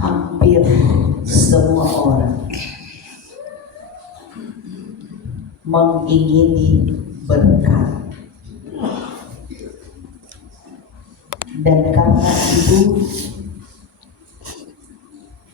hampir semua orang mengingini berkat, dan karena itu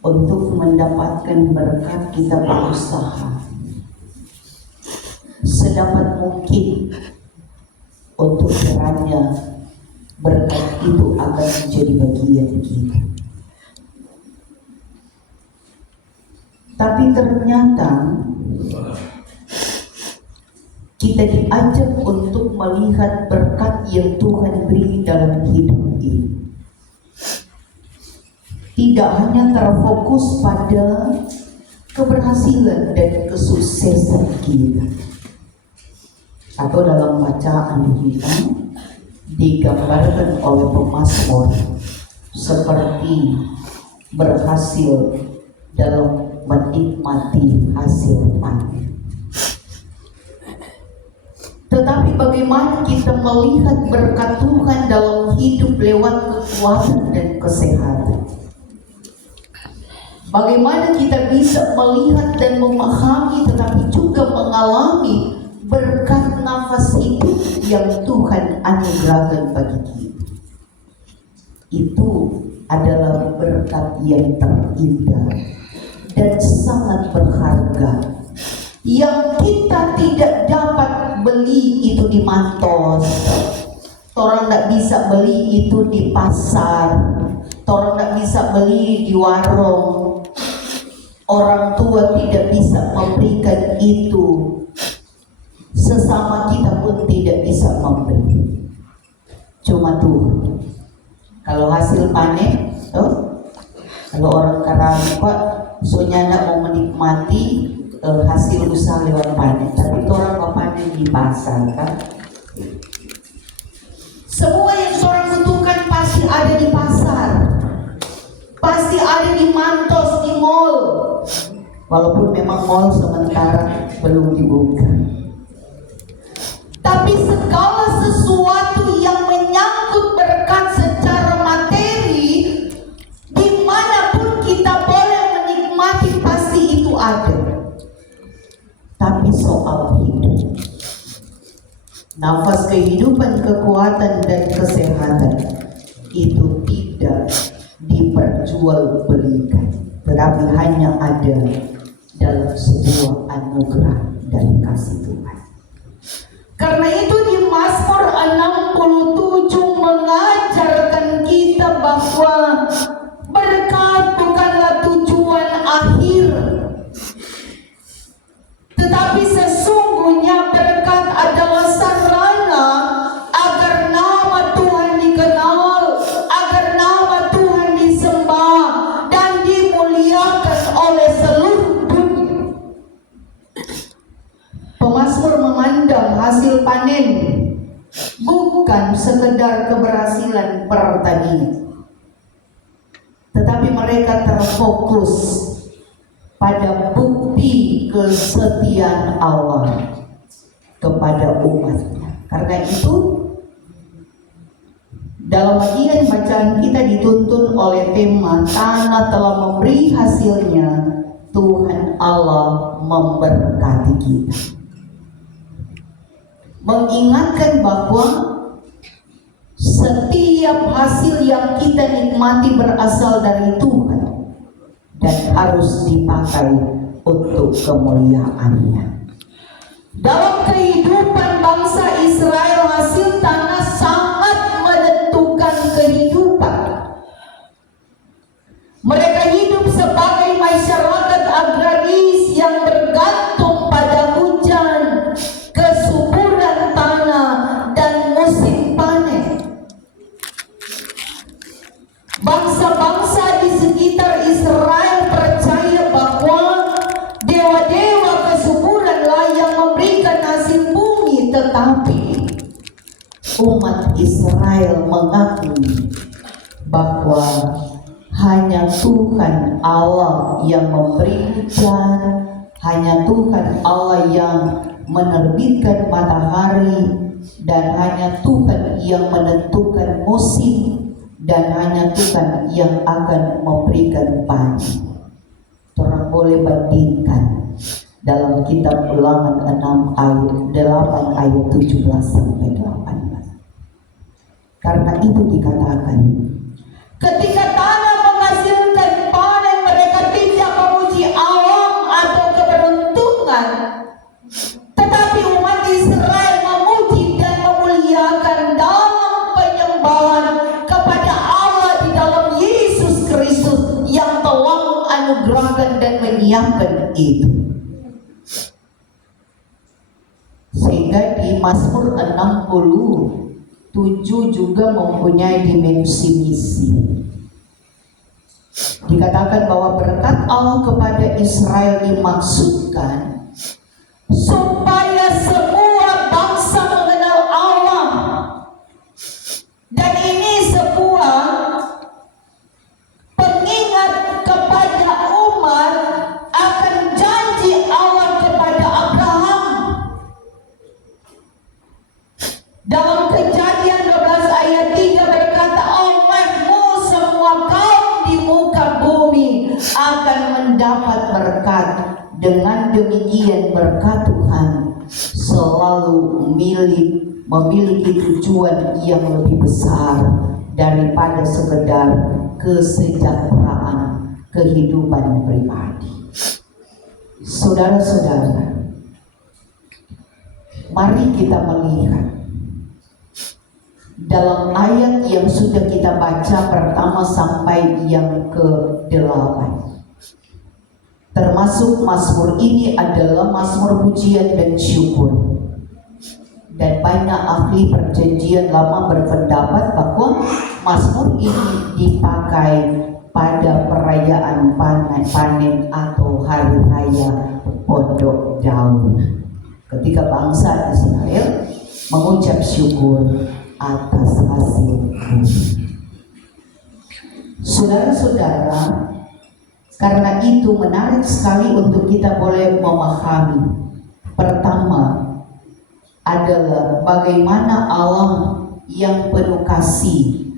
untuk mendapatkan berkat kita berusaha sedapat mungkin untuk kiranya berkat itu akan menjadi bagian kita. Tapi ternyata kita diajak untuk melihat berkat yang Tuhan beri dalam hidup ini. Tidak hanya terfokus pada keberhasilan dan kesuksesan kita, atau dalam bacaan kita digambarkan oleh pemazmur seperti berhasil dalam menikmati hasil panen. Tetapi bagaimana kita melihat berkat Tuhan dalam hidup lewat kekuatan dan kesehatan? Bagaimana kita bisa melihat dan memahami tetapi juga mengalami berkat nafas hidup yang Tuhan anugerahkan bagi kita? Itu adalah berkat yang terindah dan sangat berharga, yang kita tidak dapat beli itu di mantos. Orang tidak bisa beli itu di pasar, orang tidak bisa beli di warung. Orang tua tidak bisa memberikan itu, sesama kita pun tidak bisa memberi. Cuma Tuhan. Kalau hasil panen, kalau orang Karangkot soalnya mau menikmati hasil usaha lewat panen, tapi orang mau panen di pasar kan. Semua yang seorang butuhkan pasti ada di pasar, pasti ada di mantos, di mall. Walaupun memang mall sementara belum dibuka, tapi segala sesuatu yang menyangkut berkat secara materi, dimanapun kita boleh menikmati pasti itu ada. Tapi soal hidup, nafas kehidupan, kekuatan dan kesehatan itu tidak diperjualbelikan, tetapi hanya ada dalam sebuah anugerah dan kasih Tuhan. Karena itu di Mazmur 67 mengajarkan kita bahwa berkat bukanlah tujuan akhir, tetapi sesungguhnya berkat adalah sarana agar nama Tuhan dikenal, agar nama Tuhan disembah dan dimuliakan oleh seluruh dunia. Pemazmur memandang hasil panen bukan sekedar keberhasilan pertanian, tetapi mereka terfokus pada bukti kesetiaan Allah kepada umatnya. Karena itu dalam bagian bacaan kita dituntun oleh tema tanah telah memberi hasilnya, Tuhan Allah memberkati kita. Mengingatkan bahwa setiap hasil yang kita nikmati berasal dari Tuhan dan harus dipakai untuk kemuliaan-Nya. Dalam kehidupan bangsa Israel, hasil tanah sangat menentukan kehidupan. Mereka hidup sebagai masyarakat agraris yang bergantung pada hujan, kesuburan tanah, dan musim panen. Bangsa-bangsa di sekitar Israel percaya bahwa dewa-dewa kesuburanlah yang memberikan hasil bumi, tetapi umat Israel mengakui bahwa hanya Tuhan Allah yang memberi hujan, hanya Tuhan Allah yang menerbitkan matahari, dan hanya Tuhan yang menentukan musim dan hanya Tuhan yang akan memberikan panen. Orang boleh bandingkan dalam kitab Ulangan 6 ayat 8 ayat 17 sampai 18. Karena itu dikatakan, ketika tanah menghasilkan panen, mereka tidak memuji alam atau keberuntungan, tetapi umat Israel memuji dan memuliakan dalam penyembahan kepada Allah di dalam Yesus Kristus yang telah menganugerahkan dan menyiapkan itu. Sehingga di Mazmur 67 juga mempunyai dimensi misi. Dikatakan bahwa berkat Allah kepada Israel dimaksudkan supaya semua bangsa mengenal Allah. Dan ini sebuah pengingat kepada umat akan janji Allah kepada Abraham. Dalam Kejadian 12 ayat 3 berkata, olehmu semua kaum di muka bumi akan mendapat berkat. Dengan demikian berkat Tuhan selalu memiliki tujuan yang lebih besar daripada sekedar kesejahteraan kehidupan pribadi. Saudara-saudara, mari kita melihat dalam ayat yang sudah kita baca pertama sampai yang ke-8. Termasuk Mazmur ini adalah Mazmur pujian dan syukur. Dan banyak ahli perjanjian lama berpendapat bahwa Mazmur ini dipakai pada perayaan panen atau hari raya Pondok Daun, ketika bangsa Israel mengucap syukur atas hasil bumi. Saudara-saudara, karena itu menarik sekali untuk kita boleh memahami. Pertama adalah bagaimana Allah yang penuh kasih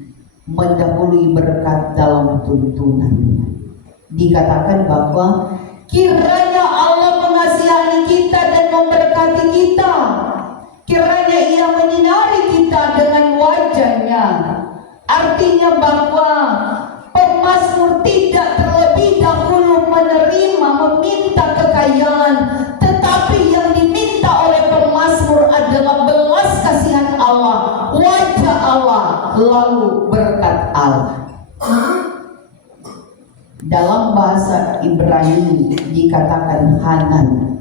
mendahului berkat dalam tuntunannya. Dikatakan bahwa kiranya Allah mengasihani kita dan memberkati kita, kiranya Ia menyinari kita dengan wajah-Nya. Artinya bahwa pemazmur tidak terlebih dahulu meminta kekayaan, tetapi yang diminta oleh pemazmur adalah belas kasihan Allah, wajah Allah, lalu berkat Allah. Dalam bahasa Ibrani dikatakan Hanan,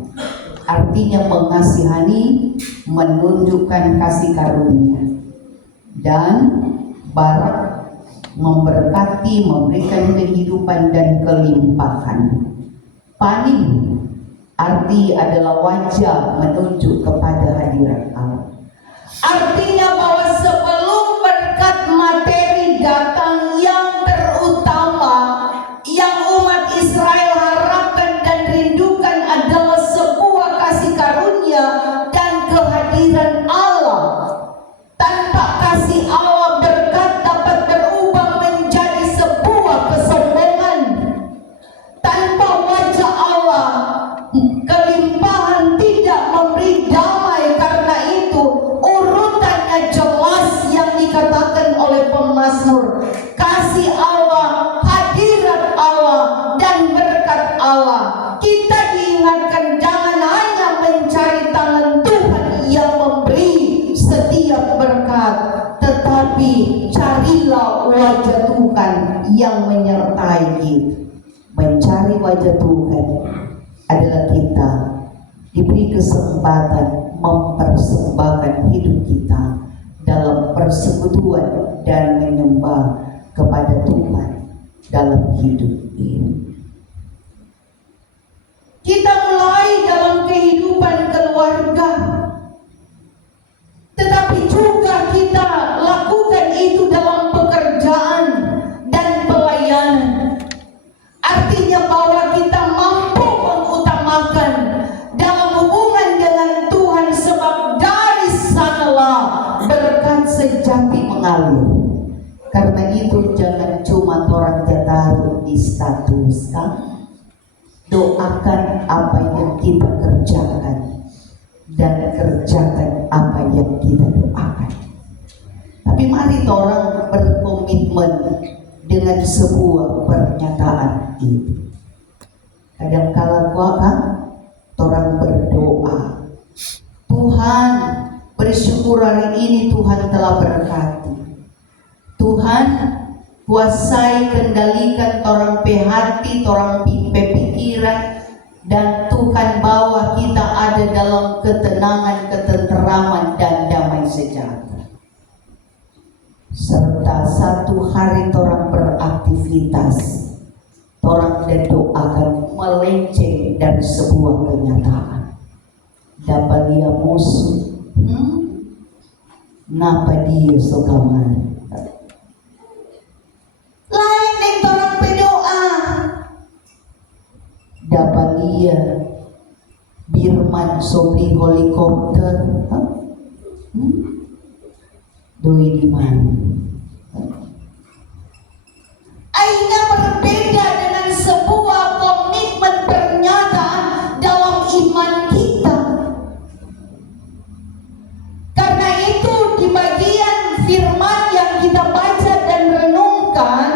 artinya mengasihani, menunjukkan kasih karunia. Dan Barak memberkati, memberikan kehidupan dan kelimpahan. Panim arti adalah wajah menunjuk kepada hadirat Allah. Artinya bahwa sebelum berkat materi datang, yang terutama yang umat Israel harapkan dan rindukan adalah sebuah kasih karunia dan kehadiran Allah. Tanpa kasih Allah, berkat dapat berubah menjadi sebuah kesombongan. Tanpa wajah Allah, kelimpahan tidak memberi damai. Karena itu urutannya jelas yang dikatakan oleh pemazmur: kasih Allah, hadirat Allah, dan berkat Allah. Kita diingatkan jangan hanya mencari tangan Tuhan yang memberi setiap berkat, tetapi carilah wajah Tuhan yang menyertai kita. Mencari wajah Tuhan adalah kita diberi kesempatan mempersembahkan hidup kita dalam persekutuan dan menyembah kepada Tuhan dalam hidup ini. Kita mulai dalam kehidupan keluarga, tetapi juga kita lakukan itu dalam pekerjaan dan pelayanan. Artinya bahwa kita mampu mengutamakan dalam hubungan dengan Tuhan, sebab dari sanalah berkat sejati mengalir. Karena itu bukan cuma orang taruh di status kan. Doakan apa yang kita kerjakan dan kerjakan apa yang kita doakan. Tapi mari orang berkomitmen dengan sebuah pernyataan itu. Kadang-kala kan orang berdoa, Tuhan, bersyukur hari ini Tuhan telah berkati. Tuhan, kuasai kendalikan orang hati, orang pikiran, dan Tuhan bawa kita ada dalam ketenangan, ketenteraman, dan damai sejahtera. Serta satu hari orang beraktivitas, orang doakan melenceng dari sebuah kenyataan. Dapat dia musuh, napa dia sokaman? Lain yang orang berdoa, dapat dia Birman sobri helikopter, doi di mana? Aina berbeda dengan sebuah komitmen pernyataan dalam iman kita. Karena itu di bagian firman yang kita baca dan renungkan,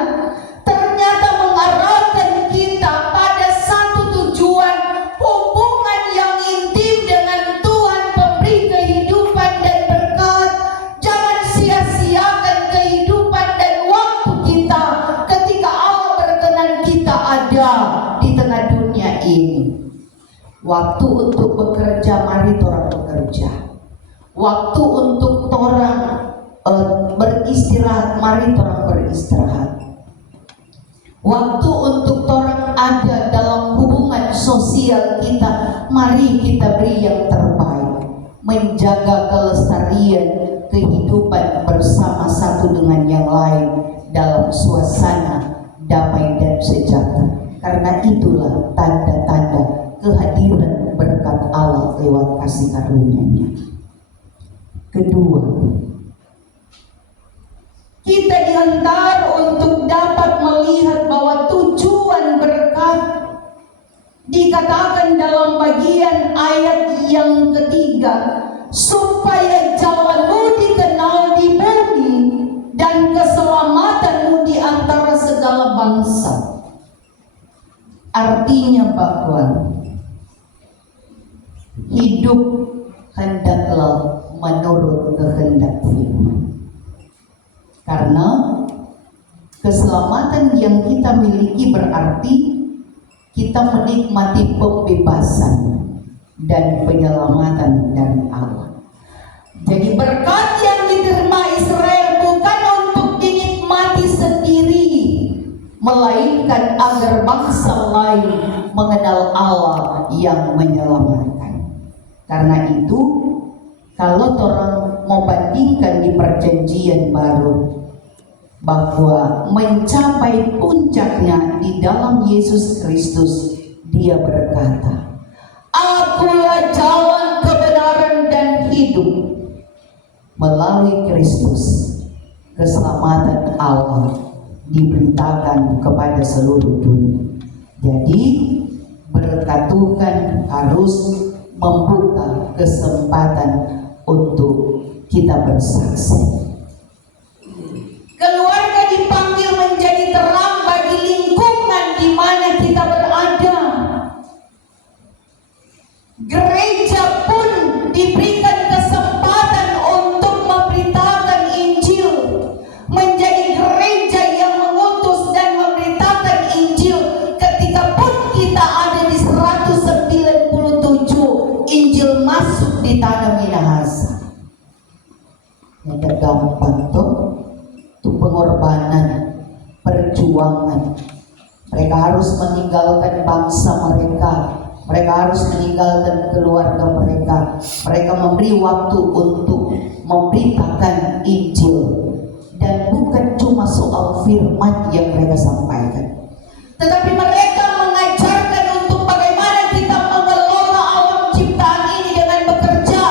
ternyata mengarahkan kita pada satu tujuan, hubungan yang intim dengan Tuhan pemberi kehidupan dan berkat. Jangan sia-siakan kehidupan dan waktu kita ketika Allah berkenan kita ada di tengah dunia ini. Waktu untuk bekerja, mari orang bekerja. Waktu untuk orang beristirahat, mari orang beristirahat. Waktu untuk orang ada dalam hubungan sosial kita, mari kita beri yang terbaik. Menjaga kelestarian kehidupan bersama satu dengan yang lain dalam suasana damai dan sejahtera. Karena itulah tanda-tanda kehadiran berkat Allah lewat kasih karunia-Nya. Kedua, kita diantar untuk dapat melihat bahwa tujuan berkat dikatakan dalam bagian ayat yang ketiga, supaya jalanmu dikenal di bumi dan keselamatanmu di antara segala bangsa. Artinya bahwa hidup hendaklah menurut kehendak firman. Karena keselamatan yang kita miliki berarti kita menikmati pembebasan dan penyelamatan dari Allah. Jadi berkat yang diterima Israel bukan untuk dinikmati sendiri, melainkan agar bangsa lain mengenal Allah yang menyelamatkan. Karena itu, kalau orang mau bandingkan di perjanjian baru, bahwa mencapai puncaknya di dalam Yesus Kristus, dia berkata, Akulah jalan kebenaran dan hidup. Melalui Kristus, keselamatan Allah diberitakan kepada seluruh dunia. Jadi berkat Tuhan harus membuka kesempatan untuk kita bersaksi. Keluarga dipanggil menjadi terang bagi lingkungan di mana kita berada. Gereja pun diberikan kesempatan untuk memberitakan Injil, menjadi gereja yang mengutus dan memberitakan Injil. Ketika pun kita ada di 197, Injil masuk di tanah Minahasa. Yang gampang tuh, itu pengorbanan, perjuangan. Mereka harus meninggalkan bangsa mereka. Mereka harus meninggalkan keluarga mereka. Mereka memberi waktu untuk memberitakan Injil. Dan bukan cuma soal firman yang mereka sampaikan, tetapi mereka mengajarkan untuk bagaimana kita mengelola alam ciptaan ini dengan bekerja.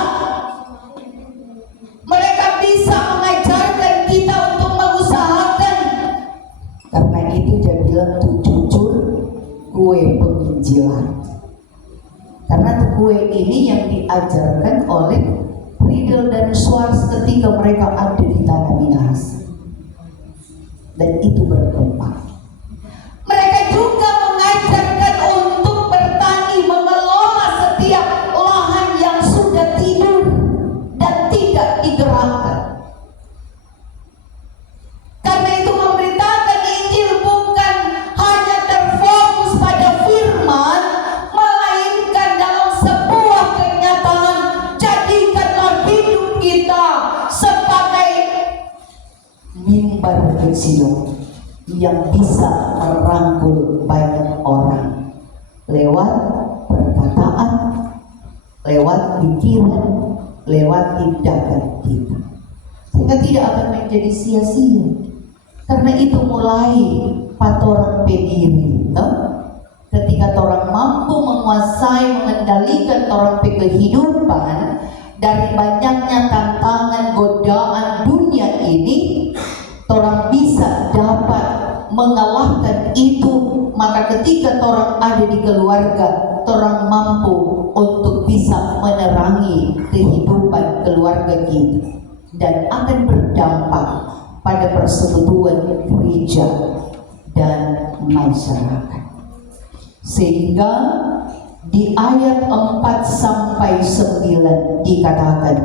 Mereka bisa mengajarkan kita untuk mengusahakan kue penginjilan. Karena kue ini yang diajarkan oleh Friedel dan Schwartz ketika mereka ada di tanah Minahasa. Dan itu berkembang. Mereka juga mengajarkan untuk bertani, mengelola setiap lahan yang sudah tidur dan tidak digerakkan. Karena itu memberitakan Injil bukan hanya terfokus pada firman, melainkan dalam sebuah kenyataan. Jadikanlah hidup kita sebagai mimbar kecil yang bisa merangkul banyak orang lewat perkataan, lewat pikiran, lewat tindakan kita, sehingga tidak akan menjadi sia-sia. Karena itu mulai patorang pediri, ketika orang mampu menguasai, mengendalikan orang kehidupan dari banyaknya tantangan, godaan dunia ini, orang bisa dapat mengalahkan itu. Maka ketika orang ada di keluarga, orang mampu untuk bisa menerangi kehidupan keluarga kita dan akan berdampak pada persekutuan gereja dan masyarakat. Sehingga di ayat 4 sampai 9 dikatakan,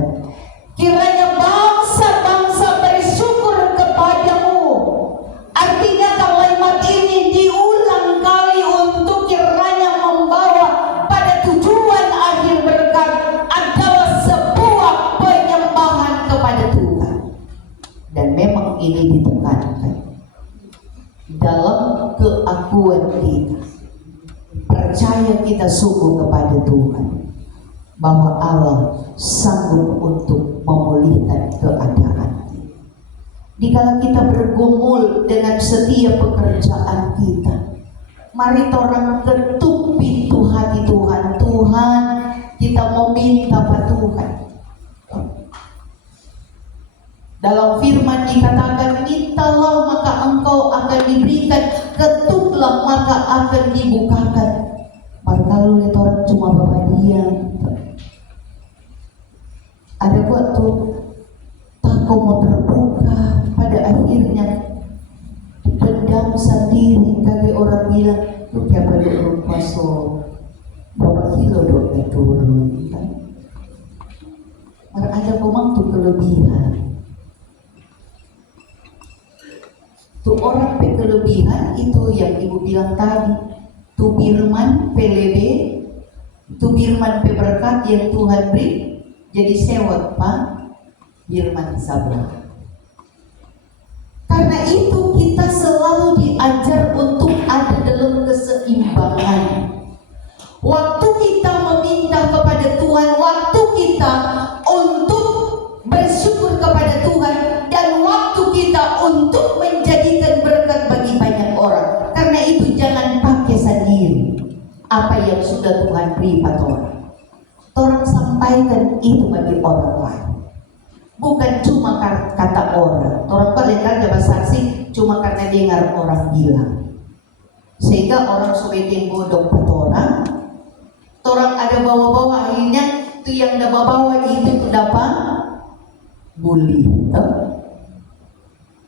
kiranya bangsa-bangsa bersyukur kepadamu. Artinya kalimat ini diulang kali untuk kiranya membawa pada tujuan akhir berkat adalah sebuah penyembahan kepada Tuhan. Dan memang ini ditekankan dalam keakuan kita, percaya kita sungguh kepada Tuhan bahwa Allah sanggup untuk memulihkan keadaan. Dikala kita bergumul dengan setiap pekerjaan kita, mari orang ketuk pintu hati Tuhan. Tuhan, kita mau minta Pak Tuhan. Dalam firman dikatakan, mintalah maka engkau akan diberikan, ketuklah maka akan dibukakan. Kalau lihat orang cuma bawa diam, ada waktu takut mau terbuka, pada akhirnya pendam sendiri. Kali orang bilang, lu kayak pada rumah berapa kilo dong turun, kan? Ada komang tuh kelebihan. Tuh orang kelebihan itu yang ibu bilang tadi, tuh firman PLB, tuh firman berkat yang Tuhan beri, jadi sewot Pak firman sabar. Karena itu kita selalu diajar untuk ada dalam keseimbangan. Waktu kita meminta kepada Tuhan, waktu kita untuk bersyukur kepada Tuhan, dan waktu kita untuk menjadikan berkat bagi banyak orang. Karena itu jangan pakai sendiri apa yang sudah Tuhan beri pada orang. Orang sampaikan itu bagi orang lain, bukan cuma kata orang. Orang paling kan dapat saksi cuma karena dengar orang bilang, sehingga orang sebagian bodoh pada orang. Orang ada bawa-bawa, akhirnya itu yang ada bawa itu dapat bully.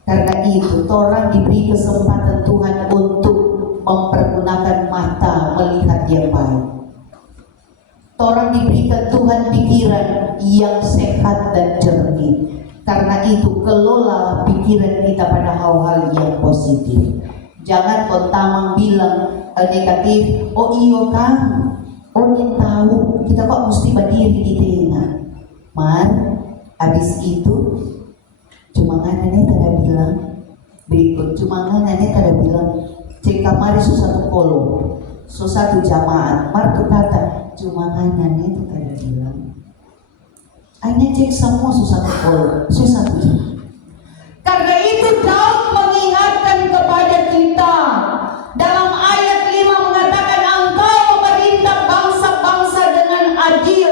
Karena itu orang diberi kesempatan Tuhan untuk mempergunakan mata melihat yang baik. Orang diberikan Tuhan pikiran yang sehat dan jernih. Karena itu kelola pikiran kita pada hal-hal yang positif. Jangan kontamang bilang negatif. Oh iyo kan, oh ini tahu kita kok mesti berdiri di tengah. Habis itu cuma nganane tada bilang berikut, cuma nganane tada bilang cek kamari susah polo, susah jamaat. Martu kata cuma nganane itu tada bilang. Hanya cek semua susah polo, susah jamaat. Karena itu Daud mengingatkan kepada kita dalam ayat 5 mengatakan, engkau memerintah bangsa-bangsa dengan adil.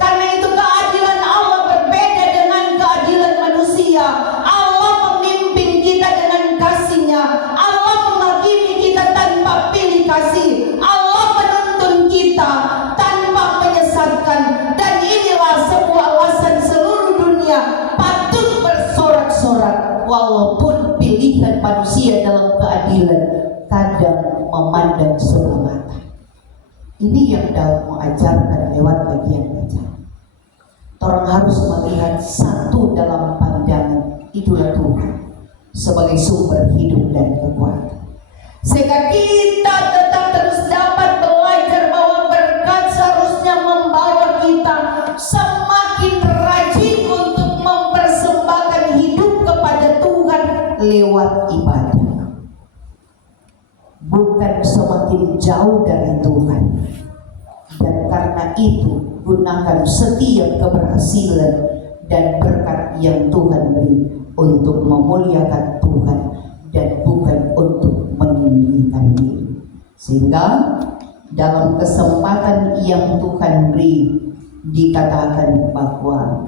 Karena itu keadilan Allah berbeda dengan keadilan manusia. Allah memimpin kita dengan kasih-Nya. Allah menghakimi kita tanpa pilih kasih. dan selamatan. Ini yang Daud mengajarkan lewat bagian bacaan. Orang harus melihat satu dalam pandangan, itulah Tuhan sebagai sumber hidup dan kekuatan. Sehingga kita tetap terus dapat belajar bahwa berkat seharusnya membawa kita semakin rajin untuk mempersembahkan hidup kepada Tuhan lewat ibadah. Bukan semakin jauh dari Tuhan. Dan karena itu gunakan setiap keberhasilan dan berkat yang Tuhan beri untuk memuliakan Tuhan dan bukan untuk meninggikan diri. Sehingga dalam kesempatan yang Tuhan beri dikatakan bahwa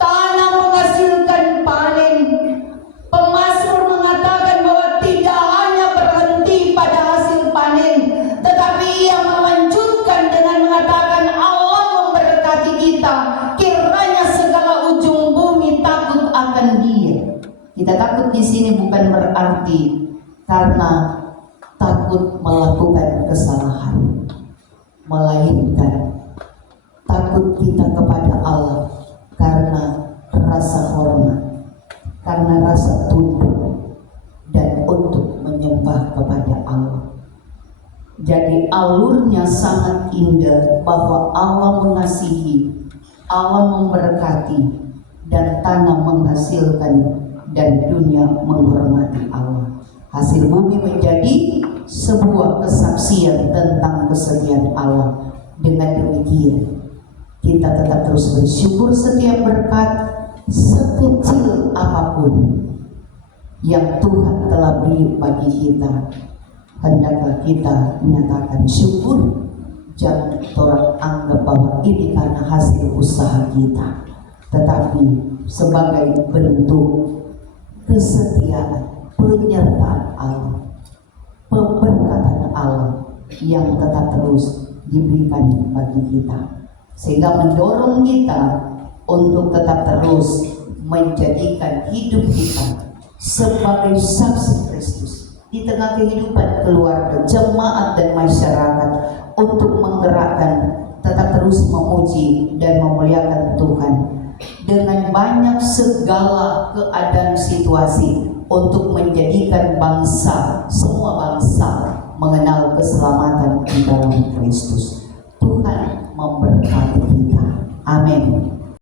tanah menghasilkan panen. Pemazmur mengatakan bahwa tidak hanya berhenti pada hasil panen, tetapi ia melanjutkan dengan mengatakan Allah memberkati kita, kiranya segala ujung bumi takut akan Dia. Kita takut di sini bukan berarti karena takut melakukan kesalahan, melainkan takut kita kepada Allah karena rasa hormat, karena rasa tunduk, dan untuk menyembah kepada Allah. Jadi alurnya sangat indah bahwa Allah mengasihi, Allah memberkati, dan tanah menghasilkan, dan dunia menghormati Allah. Hasil bumi menjadi sebuah kesaksian tentang kesetiaan Allah. Dengan demikian kita tetap terus bersyukur setiap berkat sekecil apapun yang Tuhan telah beri bagi kita. Hendaklah kita menyatakan syukur, jangan orang anggap bahwa ini karena hasil usaha kita, tetapi sebagai bentuk kesetiaan, penyertaan Allah, pemberkatan Allah yang tetap terus diberikan bagi kita, sehingga mendorong kita untuk tetap terus menjadikan hidup kita sebagai saksi Kristus di tengah kehidupan keluarga, jemaat, dan masyarakat, untuk menggerakkan tetap terus memuji dan memuliakan Tuhan dengan banyak segala keadaan situasi, untuk menjadikan bangsa, semua bangsa mengenal keselamatan di dalam Kristus. Tuhan memberkati kita. Amin.